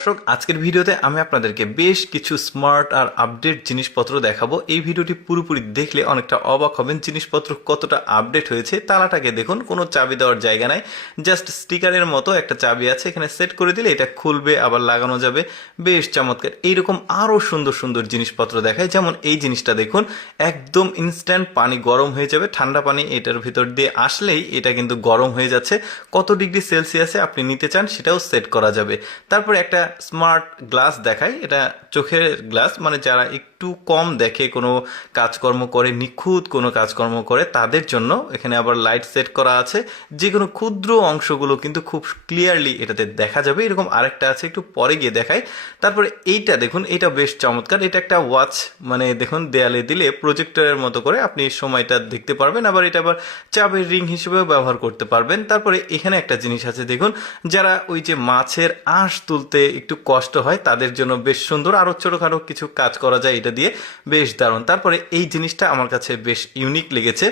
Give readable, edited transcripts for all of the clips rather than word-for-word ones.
দর্শক, আজকের ভিডিওতে আমি আপনাদেরকে বেশ কিছু স্মার্ট আর আপডেট জিনিসপত্র দেখাবো। এই ভিডিওটি পুরোপুরি দেখলে অনেকটা অবাক হবেন জিনিসপত্র কতটা আপডেট হয়েছে। তালাটাকে দেখুন, কোনো চাবি দেওয়ার জায়গা নাই, জাস্ট স্টিকারের মতো একটা চাবি আছে, এখানে সেট করে দিলে এটা খুলবে আবার লাগানো যাবে। বেশ চমৎকার। এইরকম আরও সুন্দর সুন্দর জিনিসপত্র দেখায়, যেমন এই জিনিসটা দেখুন, একদম ইনস্ট্যান্ট পানি গরম হয়ে যাবে। ঠান্ডা পানি এটার ভিতর দিয়ে আসলেই এটা কিন্তু গরম হয়ে যাচ্ছে। কত ডিগ্রি সেলসিয়াসে আপনি নিতে চান সেটাও সেট করা যাবে। তারপরে একটা স্মার্ট গ্লাস দেখাই, এটা চোখের গ্লাস, মানে যারা একটু কম দেখে, কোনো কাজকর্ম করে, নিখুঁত কোনো কাজকর্ম করে, তাদের জন্য এখানে আবার লাইট সেট করা আছে। যে কোনো ক্ষুদ্র অংশগুলো কিন্তু খুব ক্লিয়ারলি এটাতে দেখা যাবে। এরকম আরেকটা আছে, একটু পরে গিয়ে দেখাই। তারপরে এইটা দেখুন, এটা বেশ চমৎকার। এটা একটা ওয়াচ, মানে দেখুন দেয়ালে দিলে প্রজেক্টরের মতো করে আপনি সময়টা দেখতে পারবেন। আবার এটা আবার চাবির রিং হিসেবেও ব্যবহার করতে পারবেন। তারপরে এখানে একটা জিনিস আছে দেখুন, যারা ওই যে মাছের আঁশ তুলতে একটু কষ্ট হয় তাদের জন্য বেশ সুন্দর, আরো ছোটখাটো কিছু কাজ করা যায় এটা দিয়ে, বেশ দারুণ। তারপরে এই জিনিসটা আমার কাছে বেশ ইউনিক লেগেছে।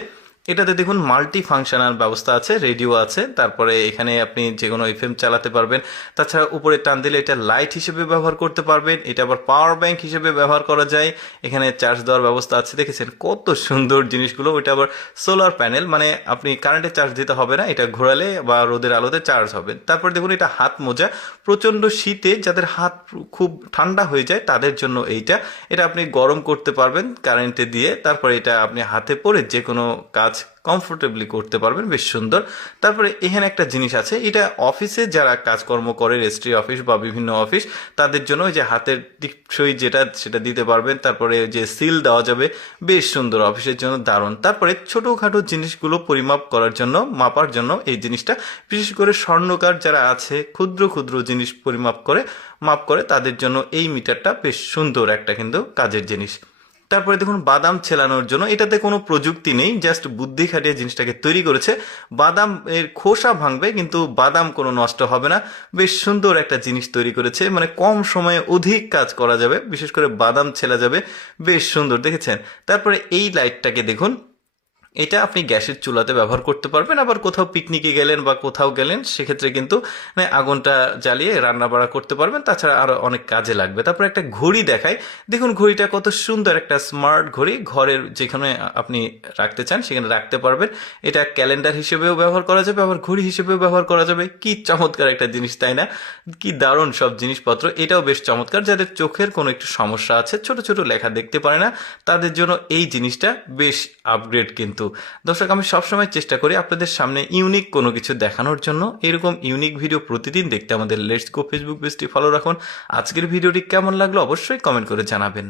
এটাতে দেখুন মাল্টি ফাংশনাল ব্যবস্থা আছে, রেডিও আছে, তারপরে এখানে আপনি যে কোনো এফএম চালাতে পারবেন। তাছাড়া উপরে টান দিলে এটা লাইট হিসেবে ব্যবহার করতে পারবেন। এটা আবার পাওয়ার ব্যাংক হিসেবে ব্যবহার করা যায়। এখানে চার্জ দেওয়ার ব্যবস্থা আছে, দেখেছেন কত সুন্দর জিনিসগুলো। ওইটা আবার সোলার প্যানেল, মানে আপনি কারেন্টে চার্জ দিতে হবে না, এটা ঘোরালে বা রোদের আলোতে চার্জ হবে। তারপর দেখুন এটা হাত মোজা, প্রচণ্ড শীতে যাদের হাত খুব ঠান্ডা হয়ে যায় তাদের জন্য এটা আপনি গরম করতে পারবেন কারেন্টে দিয়ে। তারপরে এটা আপনি হাতে পরে যে কোনো কাজ কমফোর্টেবলি করতে পারবেন, বেশ সুন্দর। তারপরে এখানে একটা জিনিস আছে, এটা অফিসে যারা কাজকর্ম করে, রেজিস্ট্রি অফিস বা বিভিন্ন অফিস, তাদের জন্য ওই যে হাতের টিপসই যেটা সেটা দিতে পারবেন। তারপরে যে সিল দেওয়া যাবে, বেশ সুন্দর, অফিসের জন্য দারুণ। তারপরে ছোটোখাটো জিনিসগুলো পরিমাপ করার জন্য, মাপার জন্য এই জিনিসটা, বিশেষ করে স্বর্ণকার যারা আছে, ক্ষুদ্র ক্ষুদ্র জিনিস পরিমাপ করে মাপ করে, তাদের জন্য এই মিটারটা বেশ সুন্দর একটা কিন্তু কাজের জিনিস। তারপরে দেখুন বাদাম ছেলানোর জন্য, এটাতে কোনো প্রযুক্তি নেই, জাস্ট বুদ্ধি খাটিয়ে জিনিসটাকে তৈরি করেছে। বাদাম এর খোসা ভাঙবে কিন্তু বাদাম কোনো নষ্ট হবে না। বেশ সুন্দর একটা জিনিস তৈরি করেছে, মানে কম সময়ে অধিক কাজ করা যাবে, বিশেষ করে বাদাম ছেলা যাবে, বেশ সুন্দর, দেখেছেন। তারপরে এই লাইটটাকে দেখুন, এটা আপনি গ্যাসের চুলাতে ব্যবহার করতে পারবেন। আবার কোথাও পিকনিকে গেলেন বা কোথাও গেলেন, সেক্ষেত্রে কিন্তু মানে আগুনটা জ্বালিয়ে রান্না বাড়া করতে পারবেন। তাছাড়া আরো অনেক কাজে লাগবে। তারপর একটা ঘড়ি দেখাই, দেখুন ঘড়িটা কত সুন্দর, একটা স্মার্ট ঘড়ি, ঘরের যেখানে আপনি রাখতে চান সেখানে রাখতে পারবেন। এটা ক্যালেন্ডার হিসেবেও ব্যবহার করা যাবে, আবার ঘড়ি হিসেবেও ব্যবহার করা যাবে। কি চমৎকার একটা জিনিস, তাই না? কি দারুণ সব জিনিসপত্র। এটাও বেশ চমৎকার, যাদের চোখের কোনো একটু সমস্যা আছে, ছোট ছোট লেখা দেখতে পারে না, তাদের জন্য এই জিনিসটা বেশ আপগ্রেড কিন্তু। দর্শক, আমি সবসময় চেষ্টা করি আপনাদের সামনে ইউনিক কোনো কিছু দেখানোর জন্য। এরকম ইউনিক ভিডিও প্রতিদিন দেখতে আমাদের লেটস গো ফেসবুক পেজটি ফলো রাখুন। আজকের ভিডিওটি কেমন লাগলো অবশ্যই কমেন্ট করে জানাবেন।